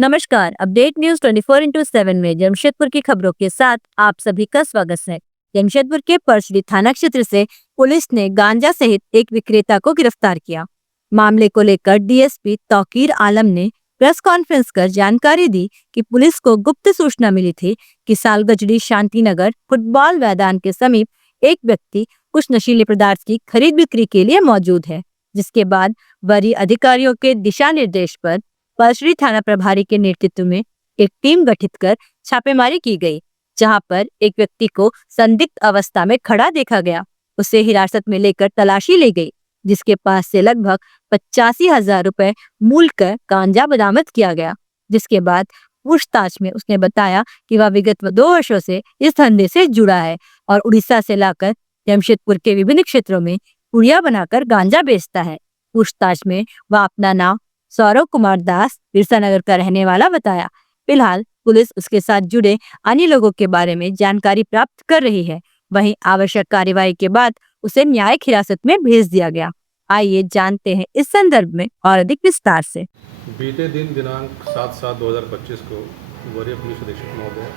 नमस्कार। Update news 24/7 में जमशेदपुर की खबरों के साथ आप सभी का स्वागत है। जमशेदपुर के परसडी थाना क्षेत्र से पुलिस ने गांजा सहित एक विक्रेता को गिरफ्तार किया। मामले को लेकर डीएसपी तौकीर आलम ने प्रेस कॉन्फ्रेंस कर जानकारी दी कि पुलिस को गुप्त सूचना मिली थी कि सालगजड़ी शांतिनगर फुटबॉल मैदान के समीप एक व्यक्ति कुछ नशीले पदार्थ की खरीद बिक्री के लिए मौजूद है, जिसके बाद वरीय अधिकारियों के दिशा निर्देश पर परसडी थाना प्रभारी के नेतृत्व में एक टीम गठित कर छापेमारी की गई, जहां पर एक व्यक्ति को संदिग्ध अवस्था में खड़ा देखा गया। उसे हिरासत में लेकर तलाशी ली गई, जिसके पास से लगभग 85,000 रुपए मूल्य का गांजा बरामद किया गया। जिसके बाद पूछताछ में उसने बताया कि वह विगत 2 वर्षों से इस धंधे से जुड़ा है और उड़ीसा से लाकर जमशेदपुर के विभिन्न क्षेत्रों में पुड़िया बनाकर गांजा बेचता है। पूछताछ में वह अपना नाम सौरव कुमार दास बिरसा नगर का रहने वाला बताया। फिलहाल पुलिस उसके साथ जुड़े अन्य लोगों के बारे में जानकारी प्राप्त कर रही है। वहीं आवश्यक कार्यवाही के बाद उसे न्यायिक हिरासत में भेज दिया गया। आइए जानते हैं इस संदर्भ में और अधिक विस्तार से। बीते दिन दिनांक 7/7/2025 को वरीय पुलिस अधीक्षक महोदय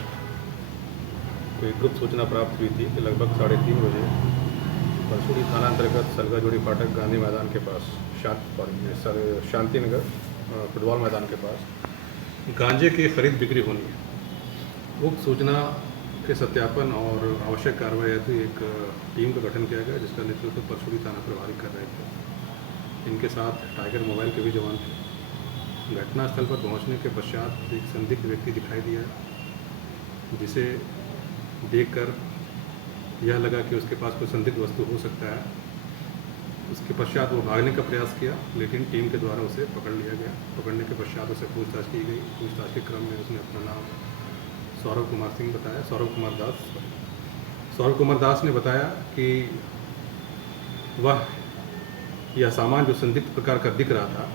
को एक गुप्त सूचना प्राप्त हुई थी कि लगभग 3:30 बजे परसडी थाना अंतर्गत सलगाजोड़ी फाटक गांधी मैदान के पास शांतिनगर फुटबॉल मैदान के पास गांजे की खरीद बिक्री होनी है। उक्त सूचना के सत्यापन और आवश्यक कार्रवाई हेतु एक टीम का गठन किया गया, जिसका नेतृत्व परसडी थाना प्रभारी कर रहे थे। इनके साथ टाइगर मोबाइल के भी जवान थे। घटनास्थल पर पहुंचने के पश्चात एक संदिग्ध व्यक्ति दिखाई दिया, जिसे देखकर यह लगा कि उसके पास कोई संदिग्ध वस्तु हो सकता है। उसके पश्चात वो भागने का प्रयास किया, लेकिन टीम के द्वारा उसे पकड़ लिया गया। पकड़ने के पश्चात उसे पूछताछ की गई। पूछताछ के क्रम में उसने अपना नाम सौरव कुमार सिंह बताया, सौरव कुमार दास ने बताया कि वह यह सामान जो संदिग्ध प्रकार का दिख रहा था,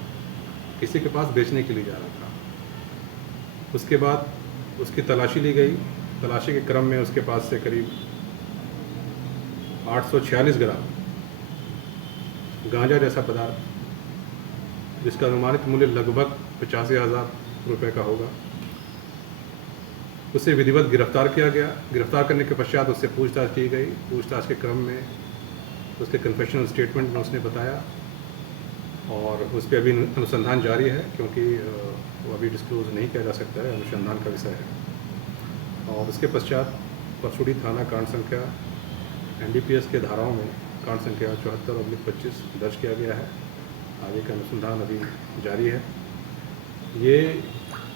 किसी के पास बेचने के लिए जा रहा था। उसके बाद उसकी तलाशी ली गई। तलाशी के क्रम में उसके पास से करीब 846 ग्राम गांजा जैसा पदार्थ, जिसका अनुमानित मूल्य लगभग 85,000 रुपये का होगा, उसे विधिवत गिरफ्तार किया गया। गिरफ्तार करने के पश्चात उससे पूछताछ की गई। पूछताछ के क्रम में उसके कन्फेशनल स्टेटमेंट में उसने बताया, और उस पर अभी अनुसंधान जारी है, क्योंकि वो अभी डिस्क्लोज नहीं किया जा सकता है, अनुसंधान का विषय है। और उसके पश्चात परसडी थाना कांड संख्या NDPS के धाराओं में कांड संख्या 74/25 दर्ज किया गया है। आगे का अनुसंधान अभी जारी है। ये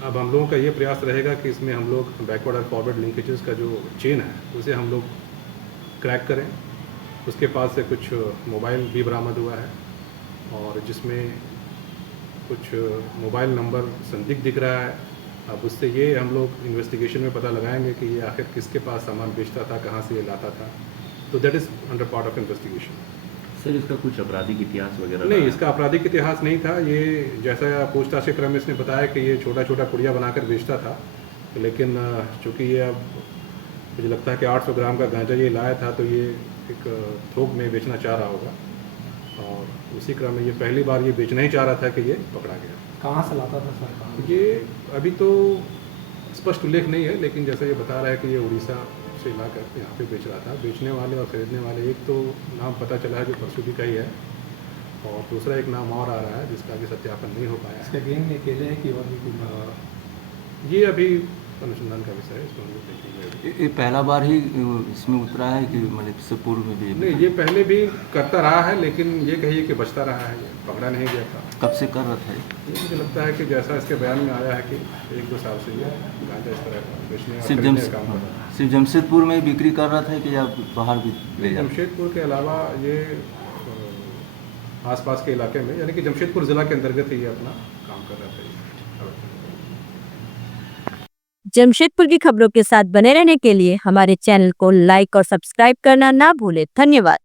अब हम लोगों का ये प्रयास रहेगा कि इसमें हम लोग बैकवर्ड और फॉरवर्ड लिंकेजेस का जो चेन है, उसे हम लोग क्रैक करें। उसके पास से कुछ मोबाइल भी बरामद हुआ है, और जिसमें कुछ मोबाइल नंबर संदिग्ध दिख रहा है। अब उससे ये हम लोग इन्वेस्टिगेशन में पता लगाएंगे कि ये आखिर किसके पास सामान बेचता था, कहाँ से ये लाता था। तो that is under part of investigation. Sir, इसका कुछ आपराधिक इतिहास वगैरह नहीं, इसका आपराधिक इतिहास नहीं था। ये जैसा पूछताछ के क्रम में इसने बताया कि ये छोटा छोटा पुड़िया बनाकर बेचता था, लेकिन चूँकि ये अब मुझे लगता है कि 800 ग्राम का गांजा ये लाया था, तो ये एक थोक में बेचना चाह रहा होगा, और उसी क्रम में ये पहली बार ये बेचना ही चाह रहा था कि ये पकड़ा गया। कहाँ से लाता था सर? ये अभी तो स्पष्ट उल्लेख नहीं है, लेकिन जैसा ये बता रहा है कि ये उड़ीसा से लाकर यहाँ पे बेच रहा था। बेचने वाले और खरीदने वाले, एक तो नाम पता चला है जो परसडी का ही है, और दूसरा एक नाम और आ रहा है जिसका अभी सत्यापन नहीं हो पाया है। इसके गैंग में अकेले हैं कि और भी कोई? ये अभी अनुसंधान का विषय है, इसको हम लोग देखेंगे। ये पहला बार ही इसमें उतरा है कि मतलब इससे पूर्व में भी? नहीं, ये पहले भी करता रहा है, लेकिन ये कहिए कि बचता रहा है, ये पकड़ा नहीं गया था। कब से कर रहा था ये मुझे लगता है कि जैसा इसके बयान में आया है कि 1-2 साल से ये गांजा इस तरह बेचने और खरीदने का काम कर रहा है। सिर्फ जमशेदपुर में बिक्री कर रहा था कि या बाहर भी ले जाता? जमशेदपुर के अलावा ये आसपास के इलाके में, यानी कि जमशेदपुर ज़िला के अंतर्गत ही ये अपना काम कर रहा था। जमशेदपुर की खबरों के साथ बने रहने के लिए हमारे चैनल को लाइक और सब्सक्राइब करना ना भूलें। धन्यवाद।